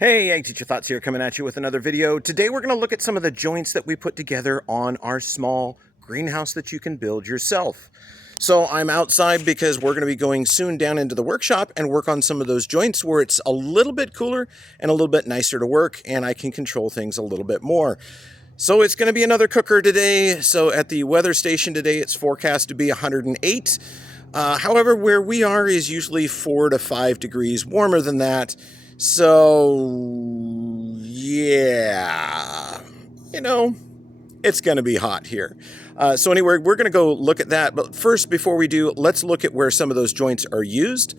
Hey, Ag Teacher Thoughts here, coming at you with another video. Today we're going to look at some of the joints that we put together on our small greenhouse that you can build yourself. So I'm outside because we're going to be going soon down into the workshop and work on some of those joints where it's a little bit cooler and a little bit nicer to work, and I can control things a little bit more. So it's going to be another cooker today. So at the weather station today, it's forecast to be 108. However, where we are is usually 4 to 5 degrees warmer than that. So, yeah, it's going to be hot here. So anyway, we're going to go look at that. But first, before we do, let's look at where some of those joints are used.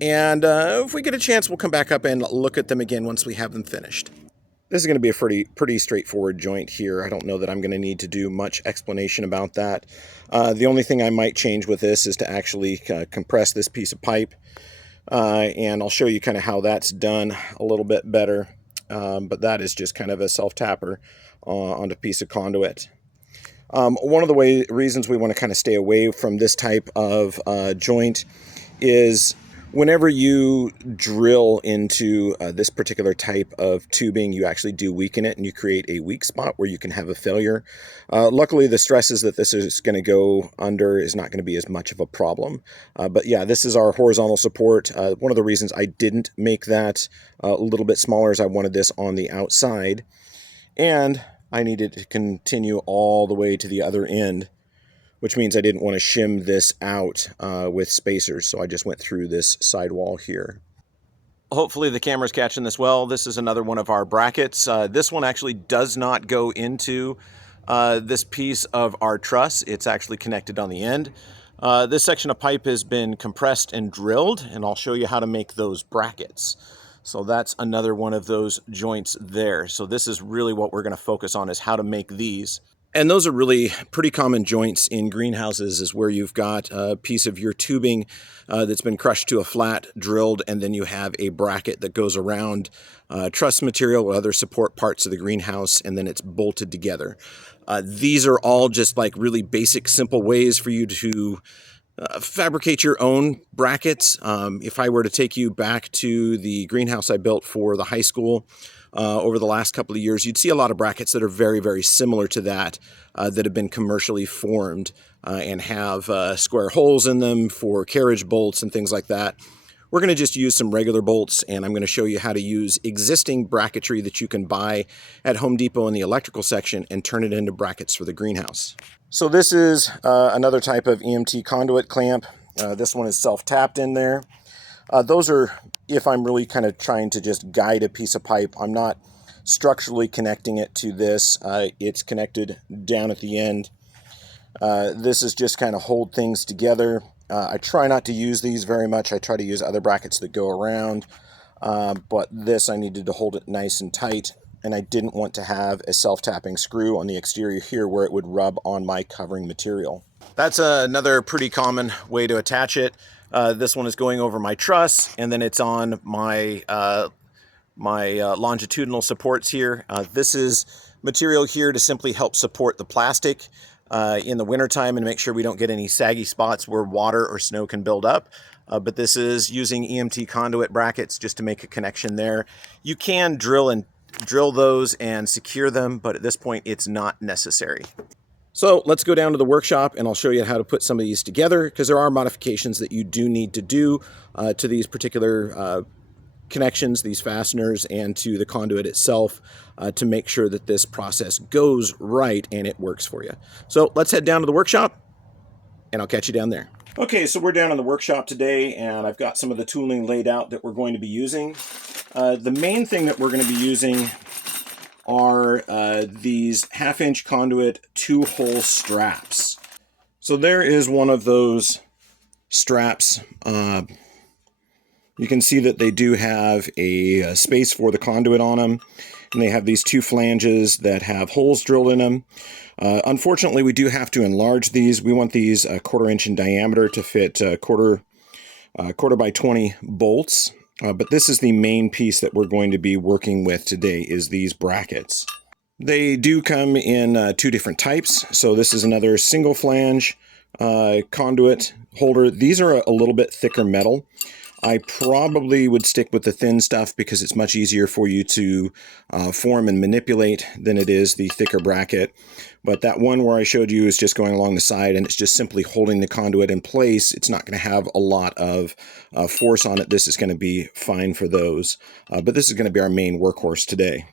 And if we get a chance, we'll come back up and look at them again once we have them finished. This is going to be a pretty straightforward joint here. I don't know that I'm going to need to do much explanation about that. The only thing I might change with this is to actually compress this piece of pipe. And I'll show you kind of how that's done a little bit better. But that is just kind of a self-tapper onto a piece of conduit. One of the reasons we want to kind of stay away from this type of joint is whenever you drill into this particular type of tubing, you actually do weaken it and you create a weak spot where you can have a failure. Luckily, the stresses that this is going to go under is not going to be as much of a problem. But yeah, this is our horizontal support. One of the reasons I didn't make that a little bit smaller is I wanted this on the outside. And I needed to continue all the way to the other end, which means I didn't want to shim this out with spacers, so I just went through this sidewall here. Hopefully the camera's catching this well. This is another one of our brackets. This one actually does not go into this piece of our truss. It's actually connected on the end. This section of pipe has been compressed and drilled, and I'll show you how to make those brackets. So that's another one of those joints there. So this is really what we're going to focus on, is how to make these. And those are really pretty common joints in greenhouses, is where you've got a piece of your tubing that's been crushed to a flat, drilled, and then you have a bracket that goes around truss material or other support parts of the greenhouse, and then it's bolted together. These are all just like really basic, simple ways for you to fabricate your own brackets. If I were to take you back to the greenhouse I built for the high school, over the last couple of years, you'd see a lot of brackets that are very, very similar to that, that have been commercially formed and have square holes in them for carriage bolts and things like that. We're going to just use some regular bolts, and I'm going to show you how to use existing bracketry that you can buy at Home Depot in the electrical section and turn it into brackets for the greenhouse. So this is another type of EMT conduit clamp. This one is self-tapped in there. Those are, if I'm really kind of trying to just guide a piece of pipe, I'm not structurally connecting it to this. It's connected down at the end. This is just kind of hold things together. I try not to use these very much. I try to use other brackets that go around. But this, I needed to hold it nice and tight. And I didn't want to have a self-tapping screw on the exterior here where it would rub on my covering material. That's another pretty common way to attach it. This one is going over my truss, and then it's on my longitudinal supports here. This is material here to simply help support the plastic in the wintertime and make sure we don't get any saggy spots where water or snow can build up. But this is using EMT conduit brackets just to make a connection there. You can drill those and secure them, but at this point it's not necessary. So let's go down to the workshop and I'll show you how to put some of these together, because there are modifications that you do need to do to these particular connections, these fasteners, and to the conduit itself to make sure that this process goes right and it works for you. So let's head down to the workshop and I'll catch you down there. Okay, so we're down in the workshop today and I've got some of the tooling laid out that we're going to be using. The main thing that we're going to be using are these 1/2-inch conduit 2-hole straps. So there is one of those straps. You can see that they do have a space for the conduit on them, and they have these 2 flanges that have holes drilled in them. Unfortunately, we do have to enlarge these. We want these 1/4 inch in diameter to fit quarter by 20 bolts. But this is the main piece that we're going to be working with today, is these brackets. They do come in 2 different types. So this is another single flange conduit holder. These are a little bit thicker metal. I probably would stick with the thin stuff because it's much easier for you to form and manipulate than it is the thicker bracket. But that one where I showed you is just going along the side and it's just simply holding the conduit in place. It's not going to have a lot of force on it. This is going to be fine for those. But this is going to be our main workhorse today.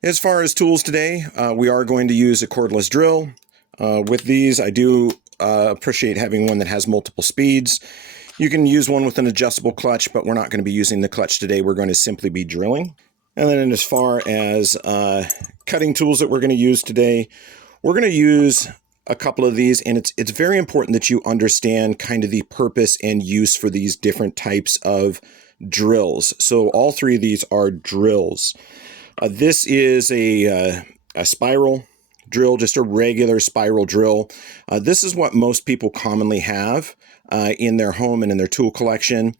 As far as tools today, we are going to use a cordless drill. With these, I do appreciate having one that has multiple speeds. You can use one with an adjustable clutch, but we're not going to be using the clutch today. We're going to simply be drilling. And then as far as cutting tools that we're going to use today, we're going to use a couple of these, and it's very important that you understand kind of the purpose and use for these different types of drills. So all three of these are drills. This is a spiral drill, just a regular spiral drill. This is what most people commonly have in their home and in their tool collection.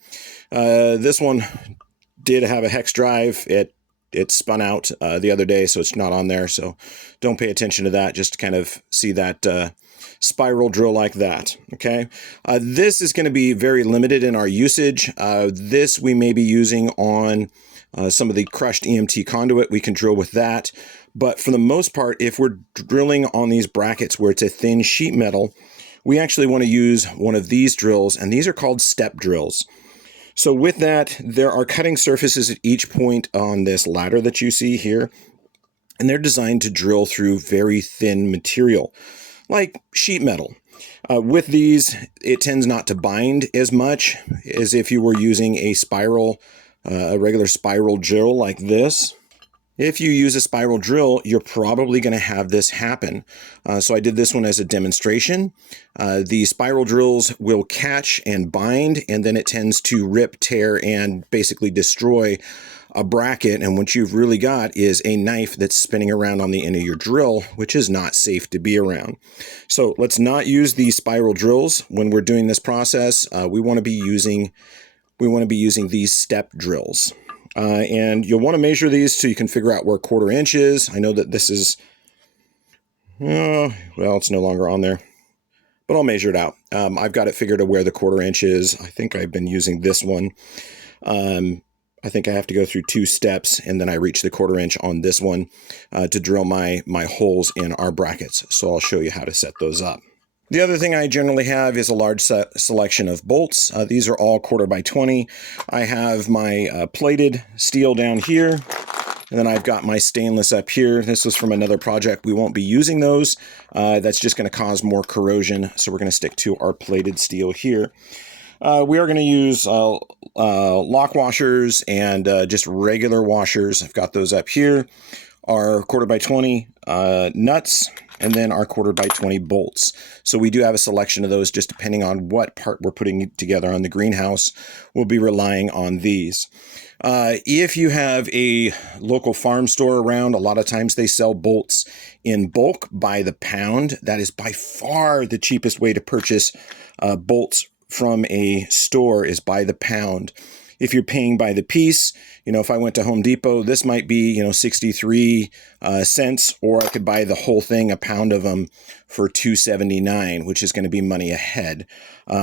This one did have a hex drive. It spun out the other day, so it's not on there. So don't pay attention to that. Just to kind of see that spiral drill like that. Okay. This is going to be very limited in our usage. This we may be using on some of the crushed EMT conduit. We can drill with that. But for the most part, if we're drilling on these brackets where it's a thin sheet metal, we actually want to use one of these drills, and these are called step drills. So with that, there are cutting surfaces at each point on this ladder that you see here, and they're designed to drill through very thin material, like sheet metal. With these, it tends not to bind as much as if you were using a spiral, a regular spiral drill like this. If you use a spiral drill, you're probably going to have this happen. So I did this one as a demonstration. The spiral drills will catch and bind, and then it tends to rip, tear, and basically destroy a bracket. And what you've really got is a knife that's spinning around on the end of your drill, which is not safe to be around. So let's not use these spiral drills when we're doing this process. We want to be using these step drills. And you'll want to measure these so you can figure out where 1/4 inch is. I know that this is, well, it's no longer on there, but I'll measure it out. I've got it figured out where the 1/4 inch is. I think I've been using this one. I think I have to go through 2 steps, and then I reach the 1/4 inch on this one to drill my holes in our brackets. So I'll show you how to set those up. The other thing I generally have is a large selection of bolts. These are all 1/4 by 20. I have my plated steel down here, and then I've got my stainless up here. This was from another project. We won't be using those. That's just going to cause more corrosion, so we're going to stick to our plated steel here. We are going to use lock washers and just regular washers. I've got those up here. Our 1/4 by 20 nuts, and then our 1/4 by 20 bolts. So we do have a selection of those just depending on what part we're putting together on the greenhouse. We'll be relying on these. If you have a local farm store around, a lot of times they sell bolts in bulk by the pound. That is by far the cheapest way to purchase bolts from a store, is by the pound. If you're paying by the piece, if I went to Home Depot, this might be, 63 cents, or I could buy the whole thing, a pound of them, for $2.79, which is going to be money ahead.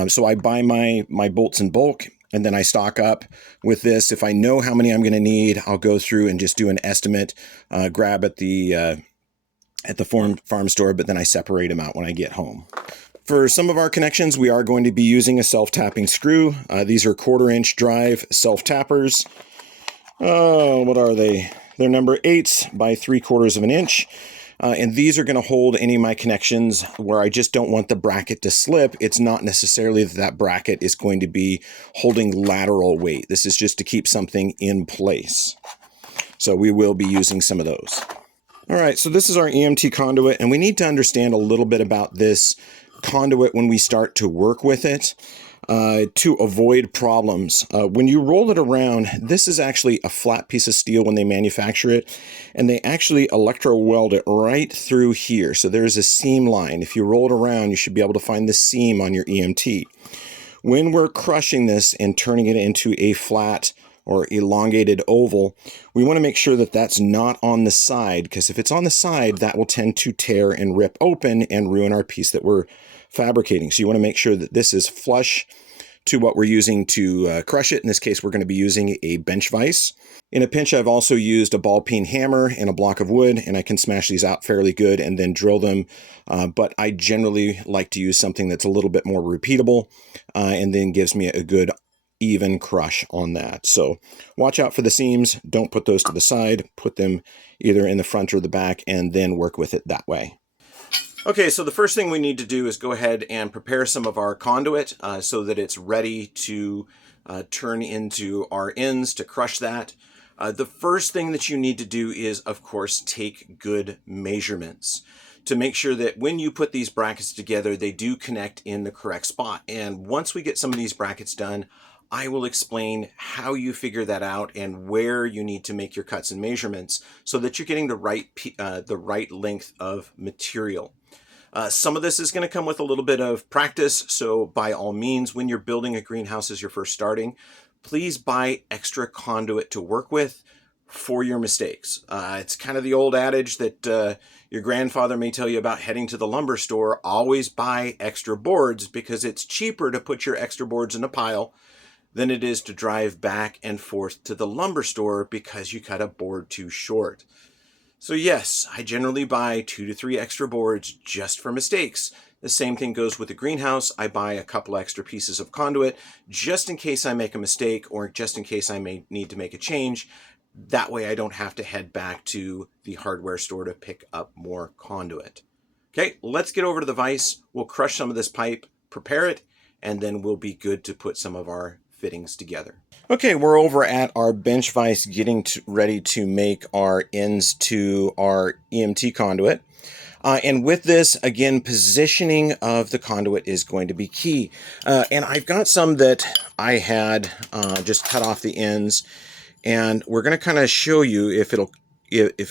So I buy my bolts in bulk, and then I stock up with this. If I know how many I'm going to need, I'll go through and just do an estimate, grab at the farm store, but then I separate them out when I get home. For some of our connections, we are going to be using a self-tapping screw. These are 1/4 inch drive self-tappers. What are they? They're number 8 by 3/4 of an inch. And these are going to hold any of my connections where I just don't want the bracket to slip. It's not necessarily that bracket is going to be holding lateral weight. This is just to keep something in place. So we will be using some of those. All right, so this is our EMT conduit, and we need to understand a little bit about this conduit when we start to work with it to avoid problems. When you roll it around, this is actually a flat piece of steel when they manufacture it, and they actually electro weld it right through here. So there's a seam line. If you roll it around, you should be able to find the seam on your EMT. When we're crushing this and turning it into a flat or elongated oval, we want to make sure that that's not on the side, because if it's on the side, that will tend to tear and rip open and ruin our piece that we're fabricating. So you want to make sure that this is flush to what we're using to crush it. In this case, we're going to be using a bench vise. In a pinch, I've also used a ball peen hammer and a block of wood, and I can smash these out fairly good and then drill them. But I generally like to use something that's a little bit more repeatable and then gives me a good even crush on that. So watch out for the seams. Don't put those to the side. Put them either in the front or the back and then work with it that way. Okay, so the first thing we need to do is go ahead and prepare some of our conduit so that it's ready to turn into our ends to crush that. The first thing that you need to do is, of course, take good measurements to make sure that when you put these brackets together, they do connect in the correct spot. And once we get some of these brackets done, I will explain how you figure that out and where you need to make your cuts and measurements so that you're getting the right length of material. Some of this is going to come with a little bit of practice, so by all means, when you're building a greenhouse as you're first starting, please buy extra conduit to work with for your mistakes. It's kind of the old adage that your grandfather may tell you about heading to the lumber store. Always buy extra boards because it's cheaper to put your extra boards in a pile than it is to drive back and forth to the lumber store because you cut a board too short. So yes, I generally buy 2 to 3 extra boards just for mistakes. The same thing goes with the greenhouse. I buy a couple extra pieces of conduit just in case I make a mistake or just in case I may need to make a change. That way I don't have to head back to the hardware store to pick up more conduit. Okay, let's get over to the vise. We'll crush some of this pipe, prepare it, and then we'll be good to put some of our fittings together. Okay, we're over at our bench vise getting ready to make our ends to our EMT conduit. And with this, again, positioning of the conduit is going to be key. And I've got some that I had just cut off the ends, and we're going to kind of show you if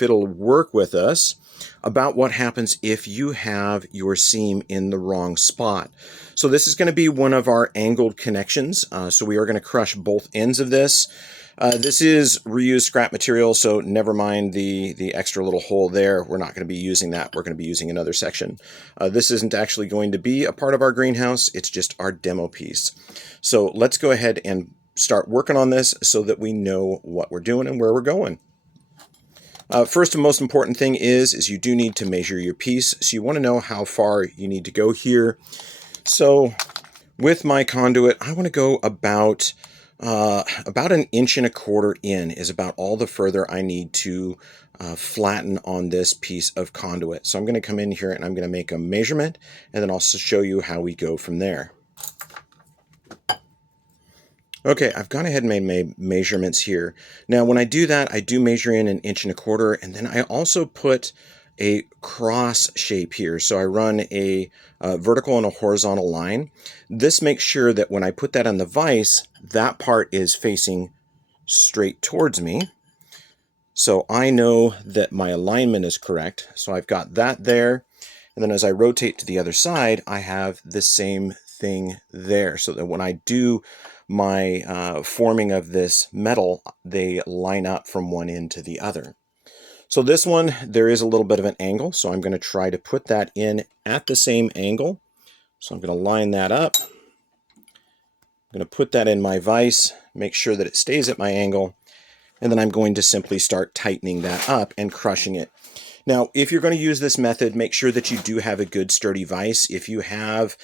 it'll work with us about what happens if you have your seam in the wrong spot. So this is going to be one of our angled connections. So we are going to crush both ends of this. This is reused scrap material, so never mind the extra little hole there. We're not going to be using that. We're going to be using another section. This isn't actually going to be a part of our greenhouse. It's just our demo piece. So let's go ahead and start working on this so that we know what we're doing and where we're going. First and most important thing is you do need to measure your piece. So you want to know how far you need to go here. So with my conduit, I want to go about 1.25 inches in is about all the further I need to flatten on this piece of conduit. So I'm going to come in here and I'm going to make a measurement and then also show you how we go from there. Okay, I've gone ahead and made measurements here. Now, when I do that, I do measure in 1.25 inches, and then I also put a cross shape here. So I run a vertical and a horizontal line. This makes sure that when I put that on the vise, that part is facing straight towards me. So I know that my alignment is correct. So I've got that there. And then as I rotate to the other side, I have the same thing there. So that when I do my forming of this metal, they line up from one end to the other. So this one, there is a little bit of an angle, so I'm going to try to put that in at the same angle. So I'm going to line that up. I'm going to put that in my vise, make sure that it stays at my angle, and then I'm going to simply start tightening that up and crushing it. Now, if you're going to use this method, make sure that you do have a good sturdy vise. If you have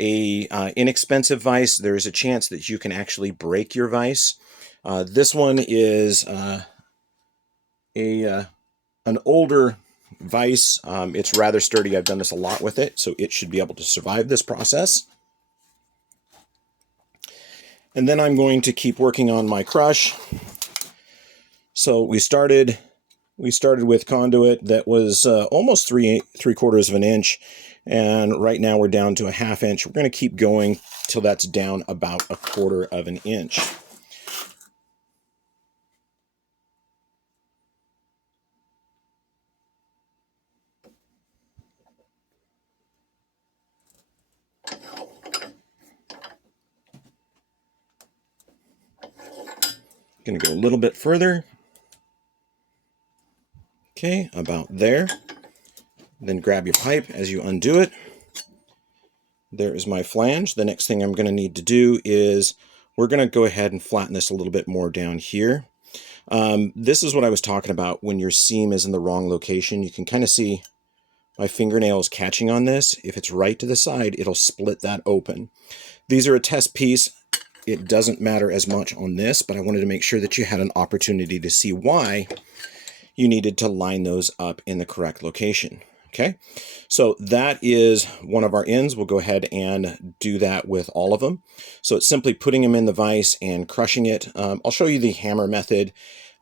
a inexpensive vise, there is a chance that you can actually break your vise. This one is an older vise. It's rather sturdy. I've done this a lot with it, so it should be able to survive this process. And then I'm going to keep working on my crush. So we started with conduit that was almost 3/4 of an inch, and right now we're down to 1/2 inch. We're going to keep going till that's down about 1/4 of an inch. Going to go a little bit further. Okay, about there. Then grab your pipe as you undo it. There is my flange. The next thing I'm going to need to do is we're going to go ahead and flatten this a little bit more down here. This is what I was talking about when your seam is in the wrong location. You can kind of see my fingernails catching on this. If it's right to the side, it'll split that open. These are a test piece. It doesn't matter as much on this, but I wanted to make sure that you had an opportunity to see why you needed to line those up in the correct location. Okay, so that is one of our ends. We'll go ahead and do that with all of them. So it's simply putting them in the vise and crushing it. I'll show you the hammer method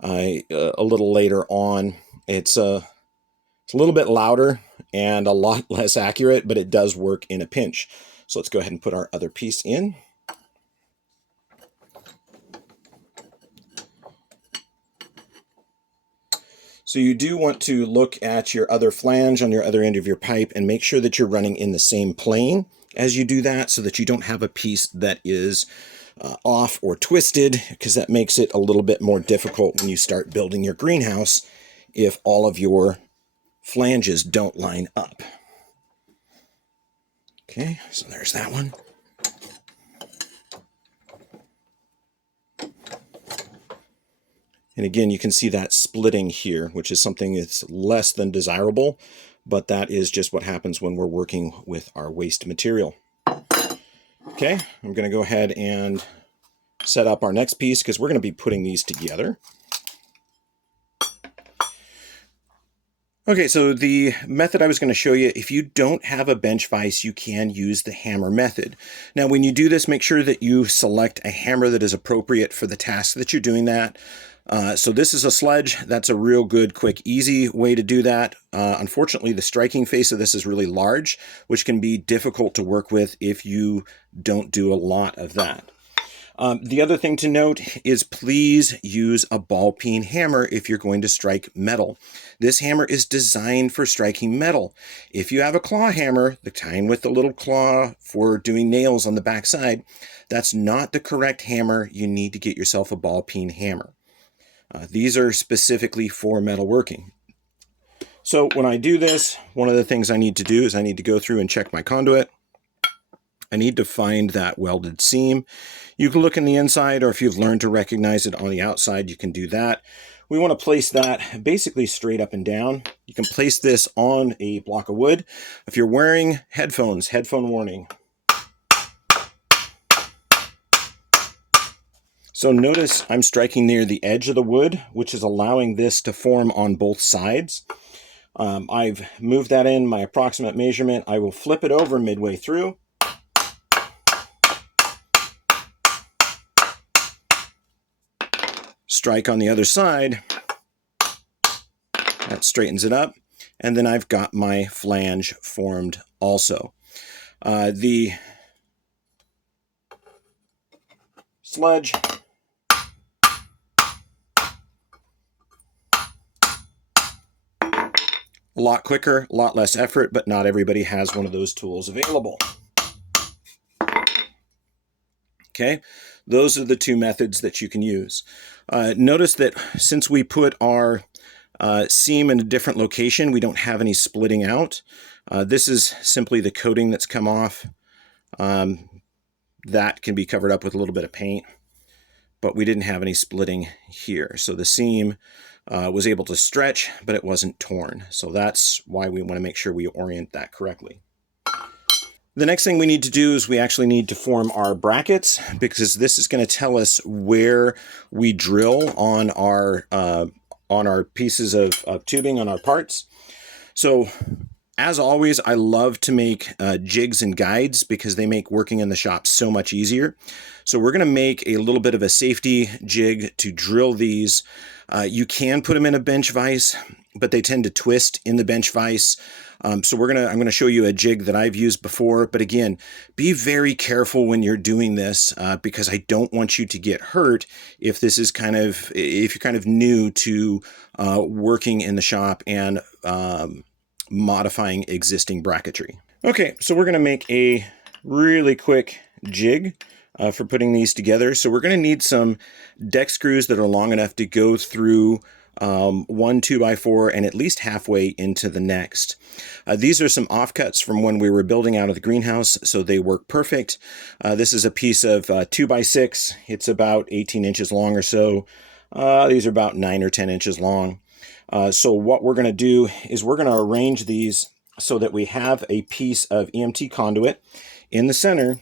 a little later on. It's a little bit louder and a lot less accurate, but it does work in a pinch. So let's go ahead and put our other piece in. So you do want to look at your other flange on your other end of your pipe and make sure that you're running in the same plane as you do that, so that you don't have a piece that is off or twisted, because that makes it a little bit more difficult when you start building your greenhouse if all of your flanges don't line up. Okay, so there's that one. And again, you can see that splitting here, which is something that's less than desirable, but that is just what happens when we're working with our waste material. Okay, I'm going to go ahead and set up our next piece because we're going to be putting these together. Okay, so the method I was going to show you, if you don't have a bench vise, you can use the hammer method. Now, when you do this, make sure that you select a hammer that is appropriate for the task that you're doing that. So this is a sledge. That's a real good, quick, easy way to do that. Unfortunately, the striking face of this is really large, which can be difficult to work with if you don't do a lot of that. The other thing to note is please use a ball peen hammer if you're going to strike metal. This hammer is designed for striking metal. If you have a claw hammer, the kind with the little claw for doing nails on the back side, that's not the correct hammer. You need to get yourself a ball peen hammer. These are specifically for metalworking. So when I do this, one of the things I need to do is I need to go through and check my conduit. I need to find that welded seam. You can look in the inside, or if you've learned to recognize it on the outside, you can do that. We want to place that basically straight up and down. You can place this on a block of wood. If you're wearing headphones, headphone warning. So notice I'm striking near the edge of the wood, which is allowing this to form on both sides. I've moved that in my approximate measurement. I will flip it over midway through. Strike on the other side. That straightens it up. And then I've got my flange formed also. The sledge a lot quicker, a lot less effort, but not everybody has one of those tools available. Okay, those are the two methods that you can use. Notice that since we put our seam in a different location, we don't have any splitting out. This is simply the coating that's come off. That can be covered up with a little bit of paint, but we didn't have any splitting here. So the seam was able to stretch, but it wasn't torn. So that's why we want to make sure we orient that correctly. The next thing we need to do is we actually need to form our brackets, because this is going to tell us where we drill on our pieces of tubing, on our parts. So as always, I love to make jigs and guides because they make working in the shop so much easier. So we're going to make a little bit of a safety jig to drill these. You can put them in a bench vise, but they tend to twist in the bench vise. So I'm going to show you a jig that I've used before. But again, be very careful when you're doing this because I don't want you to get hurt if you're kind of new to working in the shop and modifying existing bracketry. Okay, so we're going to make a really quick jig for putting these together. So we're going to need some deck screws that are long enough to go through one 2x4 and at least halfway into the next. These are some offcuts from when we were building out of the greenhouse, so they work perfect. This is a piece of 2x6. It's about 18 inches long or so. These are about 9 or 10 inches long. So what we're going to do is we're going to arrange these so that we have a piece of EMT conduit in the center, and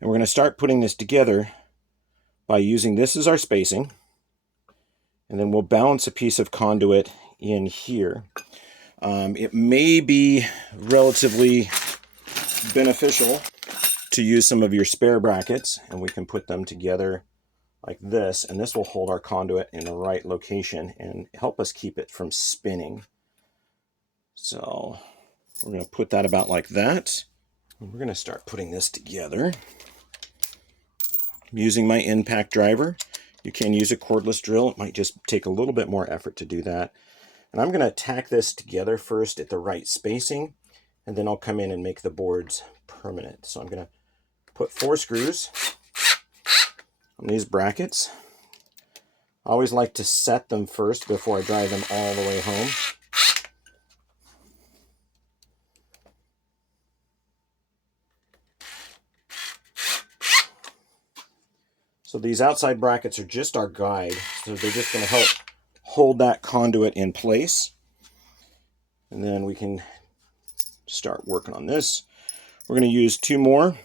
we're going to start putting this together by using this as our spacing. And then we'll balance a piece of conduit in here. It may be relatively beneficial to use some of your spare brackets, and we can put them together like this, and this will hold our conduit in the right location and help us keep it from spinning. So we're going to put that about like that. And we're going to start putting this together. I'm using my impact driver. You can use a cordless drill. It might just take a little bit more effort to do that. And I'm going to tack this together first at the right spacing, and then I'll come in and make the boards permanent. So I'm going to put 4 screws on these brackets. I always like to set them first before I drive them all the way home. So these outside brackets are just our guide, so they're just going to help hold that conduit in place. And then we can start working on this. We're going to use 2 more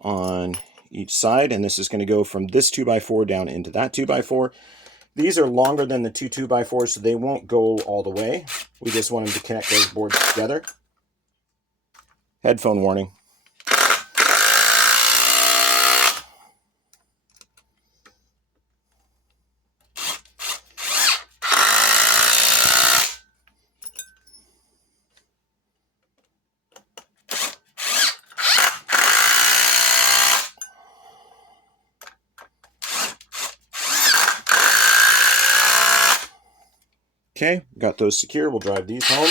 on each side, and this is going to go from this 2x4 down into that 2x4. These are longer than the 2 2x4s, so they won't go all the way. We just want them to connect those boards together. Headphone warning. Okay, got those secure. We'll drive these home.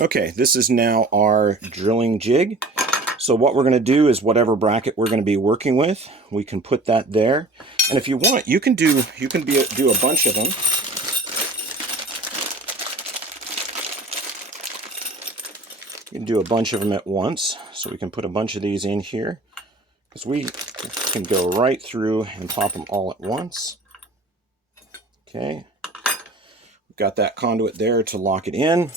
Okay, this is now our drilling jig. So what we're going to do is whatever bracket we're going to be working with, we can put that there. And if you want, you can do a bunch of them. You can do a bunch of them at once, so we can put a bunch of these in here, because we can go right through and pop them all at once. Okay, we've got that conduit there to lock it in.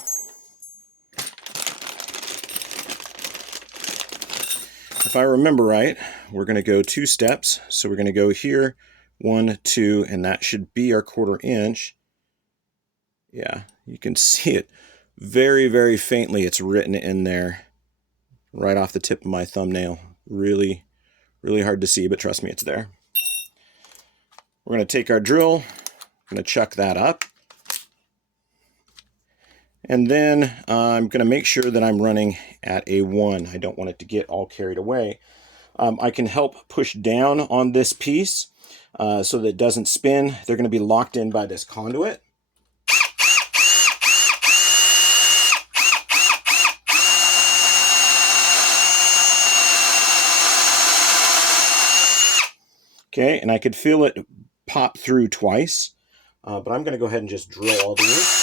If I remember right, we're going to go 2 steps. So we're going to go here, 1, 2, and that should be our 1/4 inch. Yeah, you can see it very, very faintly. It's written in there right off the tip of my thumbnail. Really, really hard to see, but trust me, it's there. We're going to take our drill, I'm going to chuck that up. And then I'm going to make sure that I'm running at a 1. I don't want it to get all carried away. I can help push down on this piece so that it doesn't spin. They're going to be locked in by this conduit. Okay, and I could feel it pop through twice, but I'm going to go ahead and just drill all these.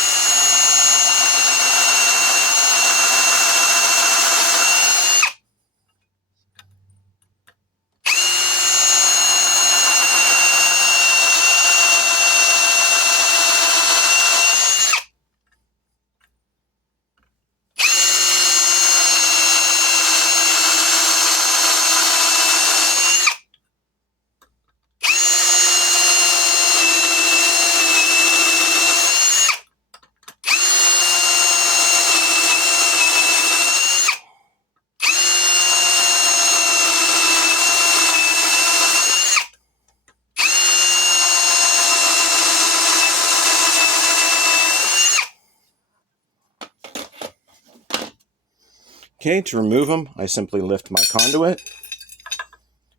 Okay, to remove them, I simply lift my conduit.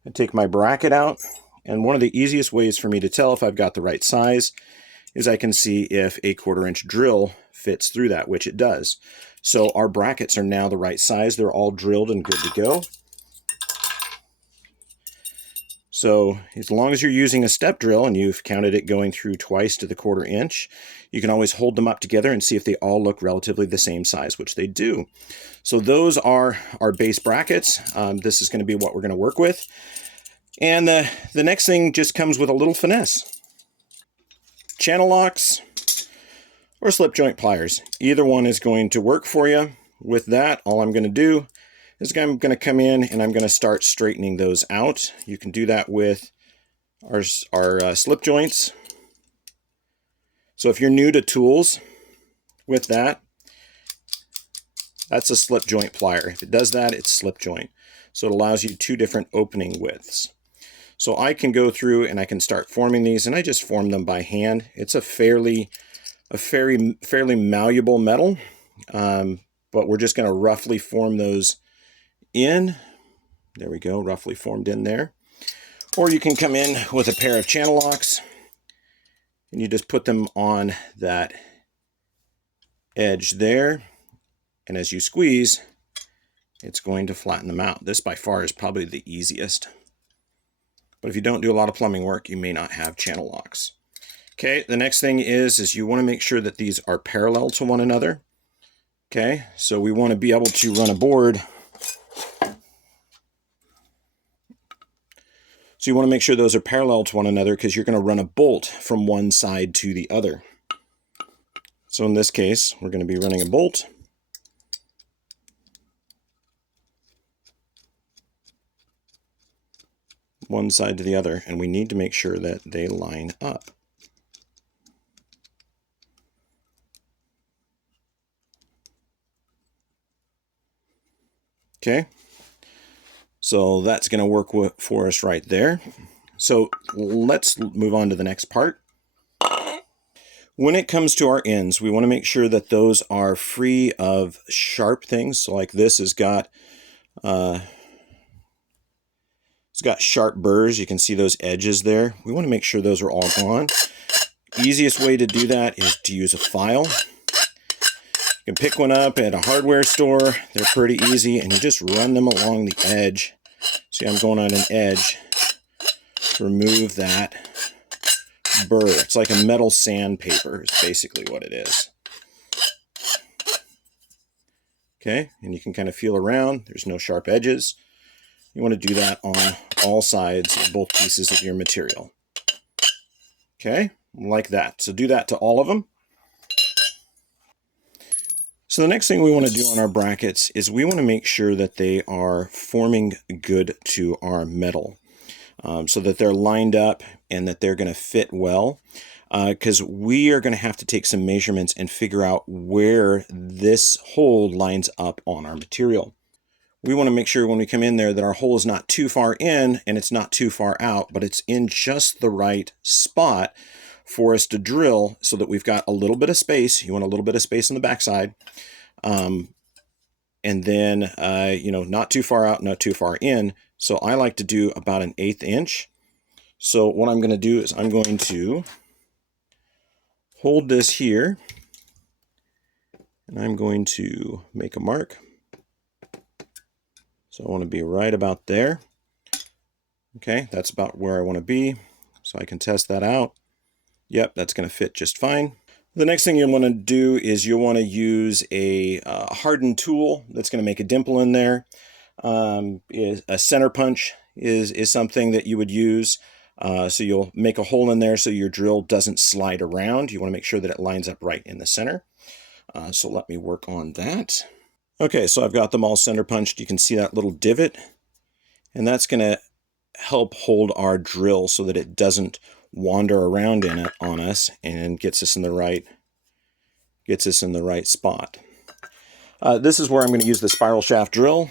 I take my bracket out, and one of the easiest ways for me to tell if I've got the right size is I can see if a 1/4 inch drill fits through that, which it does. So our brackets are now the right size. They're all drilled and good to go. So as long as you're using a step drill and you've counted it going through twice to the 1/4 inch, you can always hold them up together and see if they all look relatively the same size, which they do. So those are our base brackets. This is going to be what we're going to work with. And the next thing just comes with a little finesse. Channel locks or slip joint pliers. Either one is going to work for you. With that, all I'm going to do is I'm going to come in and I'm going to start straightening those out. You can do that with our slip joints. So if you're new to tools with that, that's a slip joint plier. If it does that, it's slip joint. So it allows you 2 different opening widths. So I can go through and I can start forming these, and I just form them by hand. It's a fairly malleable metal, but we're just going to roughly form those in. There we go, roughly formed in there. Or you can come in with a pair of channel locks and you just put them on that edge there. And as you squeeze, it's going to flatten them out. This by far is probably the easiest. But if you don't do a lot of plumbing work, you may not have channel locks. Okay, the next thing is you want to make sure that these are parallel to one another. Okay, so we want to be able to run a board. So you want to make sure those are parallel to one another because you're going to run a bolt from one side to the other. So in this case, we're going to be running a bolt. One side to the other, and we need to make sure that they line up. Okay, so that's going to work for us right there. So let's move on to the next part. When it comes to our ends, we want to make sure that those are free of sharp things. So like this has got it's got sharp burrs. You can see those edges there. We want to make sure those are all gone. Easiest way to do that is to use a file. You can pick one up at a hardware store. They're pretty easy, and you just run them along the edge. See, I'm going on an edge to remove that burr. It's like a metal sandpaper is basically what it is. Okay, and you can kind of feel around. There's no sharp edges. You want to do that on all sides of both pieces of your material. Okay, like that. So do that to all of them. So the next thing we want to do on our brackets is we want to make sure that they are forming good to our metal. So that they're lined up and that they're going to fit well. Because we are going to have to take some measurements and figure out where this hole lines up on our material. We want to make sure when we come in there that our hole is not too far in and it's not too far out, but it's in just the right spot for us to drill so that we've got a little bit of space. You want a little bit of space on the backside. And then, not too far out, not too far in. So I like to do about an 1/8 inch. So what I'm going to do is I'm going to hold this here and I'm going to make a mark. So I want to be right about there. Okay, that's about where I want to be. So I can test that out. Yep, that's going to fit just fine. The next thing you want to do is you'll want to use a hardened tool that's going to make a dimple in there. A center punch is something that you would use. So you'll make a hole in there so your drill doesn't slide around. You want to make sure that it lines up right in the center. So let me work on that. Okay, so I've got them all center punched. You can see that little divot, and that's going to help hold our drill so that it doesn't wander around in it on us and gets us in the right spot. This is where I'm going to use the spiral shaft drill.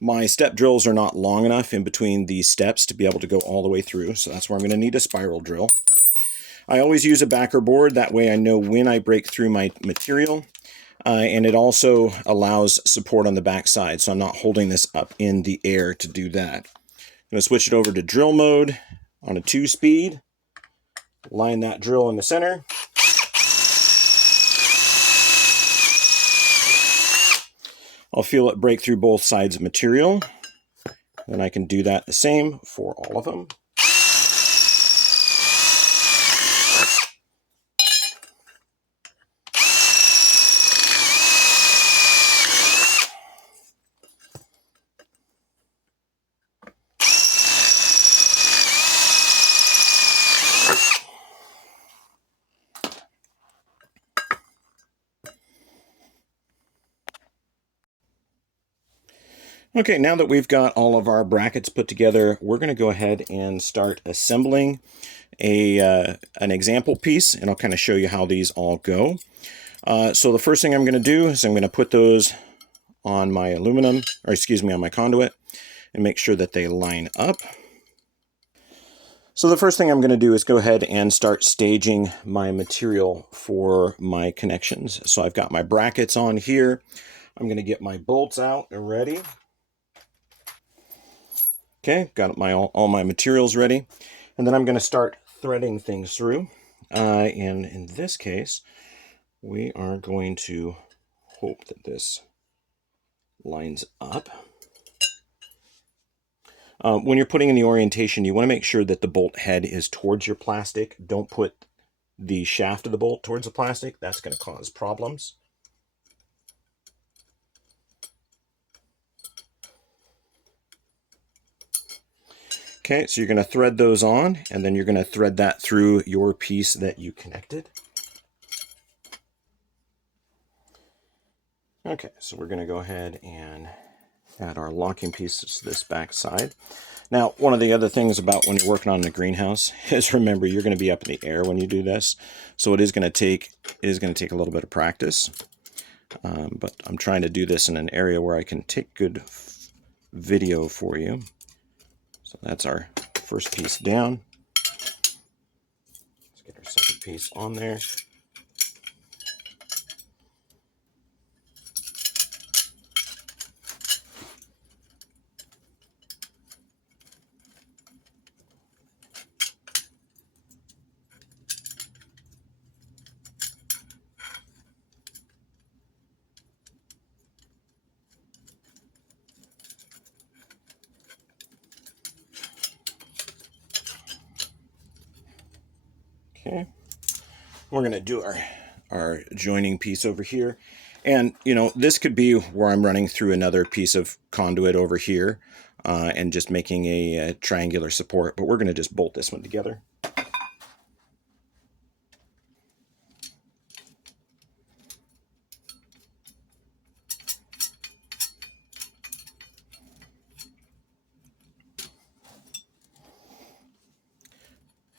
My step drills are not long enough in between these steps to be able to go all the way through, so that's where I'm going to need a spiral drill. I always use a backer board, that way I know when I break through my material. And it also allows support on the back side, so I'm not holding this up in the air to do that. I'm going to switch it over to drill mode on a 2-speed. Line that drill in the center. I'll feel it break through both sides of material. Then I can do that the same for all of them. Okay, now that we've got all of our brackets put together, we're going to go ahead and start assembling an example piece, and I'll kind of show you how these all go. So the first thing I'm going to do is I'm going to put those on my aluminum, or excuse me, on my conduit, and make sure that they line up. So the first thing I'm going to do is go ahead and start staging my material for my connections. So I've got my brackets on here. I'm going to get my bolts out and ready. Okay, got all my materials ready. And then I'm going to start threading things through. And in this case, we are going to hope that this lines up. When you're putting in the orientation, you want to make sure that the bolt head is towards your plastic. Don't put the shaft of the bolt towards the plastic. That's going to cause problems. Okay, so you're going to thread those on, and then you're going to thread that through your piece that you connected. Okay, so we're going to go ahead and add our locking pieces to this back side. Now, one of the other things about when you're working on the greenhouse is, remember, you're going to be up in the air when you do this, so it is going to take a little bit of practice. But I'm trying to do this in an area where I can take good video for you. So that's our first piece down. Let's get our second piece on there. Okay, we're going to do our joining piece over here. And, you know, this could be where I'm running through another piece of conduit over here and just making a triangular support. But we're going to just bolt this one together.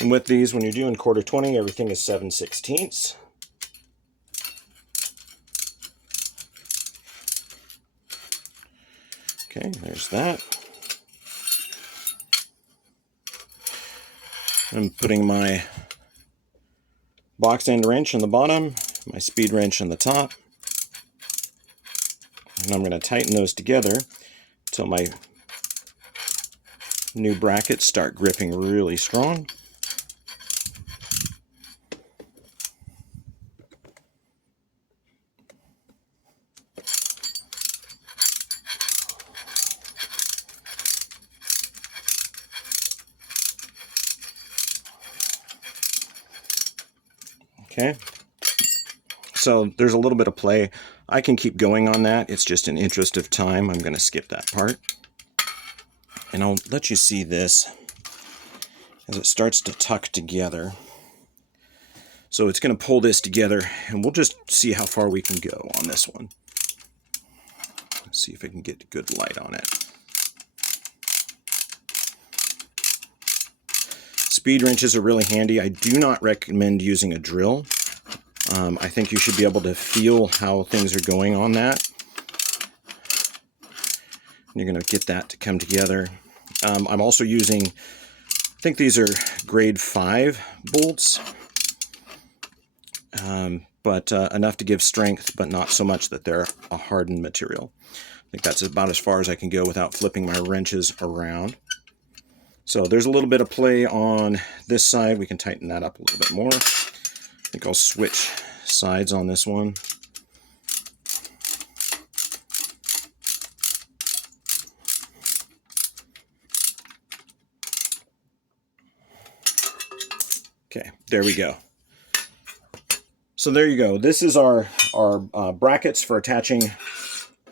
And with these, when you're doing 1/4-20, everything is 7/16. Okay, there's that. I'm putting my box end wrench on the bottom, my speed wrench on the top, and I'm going to tighten those together until my new brackets start gripping really strong. Okay, so there's a little bit of play. I can keep going on that. It's just an interest of time. I'm going to skip that part. And I'll let you see this as it starts to tuck together. So it's going to pull this together, and we'll just see how far we can go on this one. Let's see if I can get good light on it. Speed wrenches are really handy. I do not recommend using a drill. I think you should be able to feel how things are going on that. You're going to get that to come together. I'm also using, I think these are grade 5 bolts, but enough to give strength, but not so much that they're a hardened material. I think that's about as far as I can go without flipping my wrenches around. So there's a little bit of play on this side. We can tighten that up a little bit more. I think I'll switch sides on this one. Okay, there we go. So there you go. This is our brackets for attaching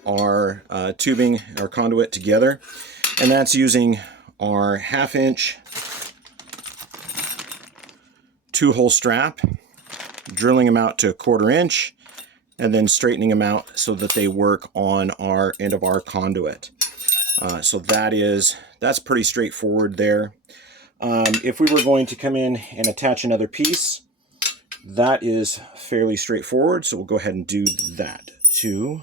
our tubing, our conduit together. And that's using our 1/2 inch 2-hole strap, drilling them out to 1/4 inch, and then straightening them out so that they work on our end of our conduit. So that's pretty straightforward there. If we were going to come in and attach another piece, that is fairly straightforward. So we'll go ahead and do that too.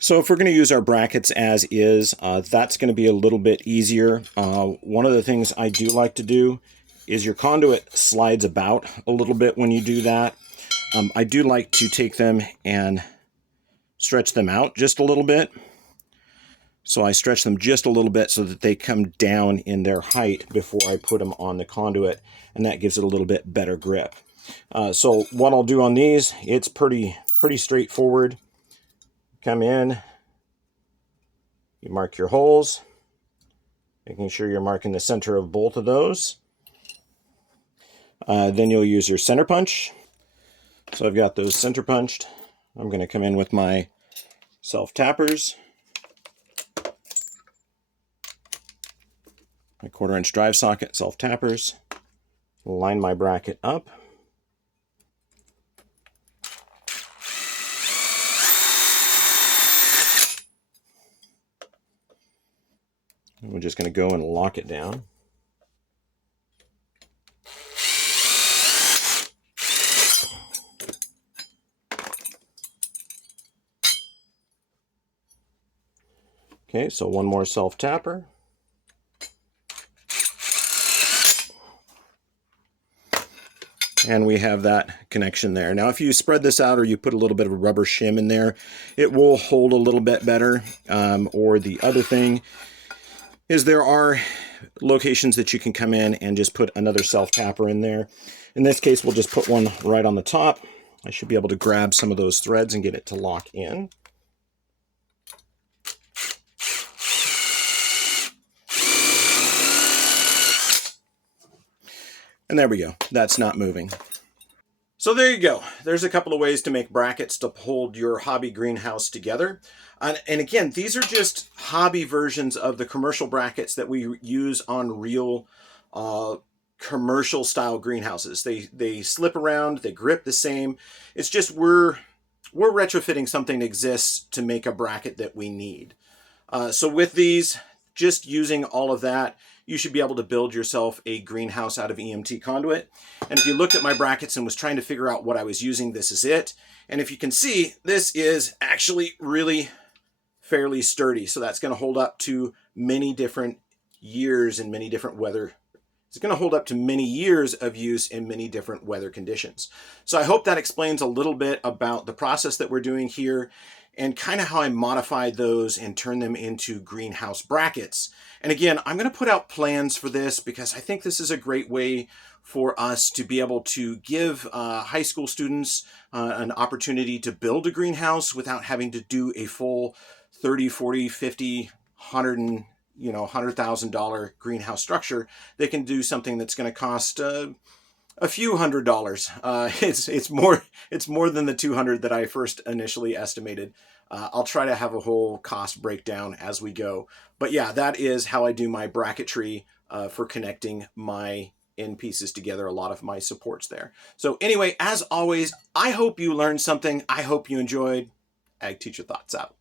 So if we're going to use our brackets as is, that's going to be a little bit easier. One of the things I do like to do is your conduit slides about a little bit when you do that. I do like to take them and stretch them out just a little bit. So I stretch them just a little bit so that they come down in their height before I put them on the conduit, and that gives it a little bit better grip. So what I'll do on these, it's pretty straightforward. Come in, you mark your holes, making sure you're marking the center of both of those. Then you'll use your center punch. So I've got those center punched. I'm going to come in with my self-tappers, my 1/4 inch drive socket self-tappers, line my bracket up. And we're just going to go and lock it down. Okay, so one more self-tapper. And we have that connection there. Now, if you spread this out or you put a little bit of a rubber shim in there, it will hold a little bit better. Or the other thing is there are locations that you can come in and just put another self-tapper in there. In this case, we'll just put one right on the top. I should be able to grab some of those threads and get it to lock in. And there we go. That's not moving. So there you go. There's a couple of ways to make brackets to hold your hobby greenhouse together. And again, these are just hobby versions of the commercial brackets that we use on real commercial style greenhouses. They slip around, they grip the same. It's just we're retrofitting something that exists to make a bracket that we need. So with these, just using all of that, you should be able to build yourself a greenhouse out of EMT conduit. And if you looked at my brackets and was trying to figure out what I was using, this is it. And if you can see, this is actually really fairly sturdy. So that's going to hold up to many different years and many different weather. It's going to hold up to many years of use in many different weather conditions. So I hope that explains a little bit about the process that we're doing here and kind of how I modified those and turn them into greenhouse brackets. And again, I'm going to put out plans for this because I think this is a great way for us to be able to give high school students an opportunity to build a greenhouse without having to do a full 30, 40, 50, 100 and $100,000 greenhouse structure. They can do something that's going to cost a few $100s. It's more than the 200 that I first initially estimated. I'll try to have a whole cost breakdown as we go. But yeah, that is how I do my bracketry for connecting my end pieces together, a lot of my supports there. So anyway, as always, I hope you learned something. I hope you enjoyed. Ag Teacher Thoughts out.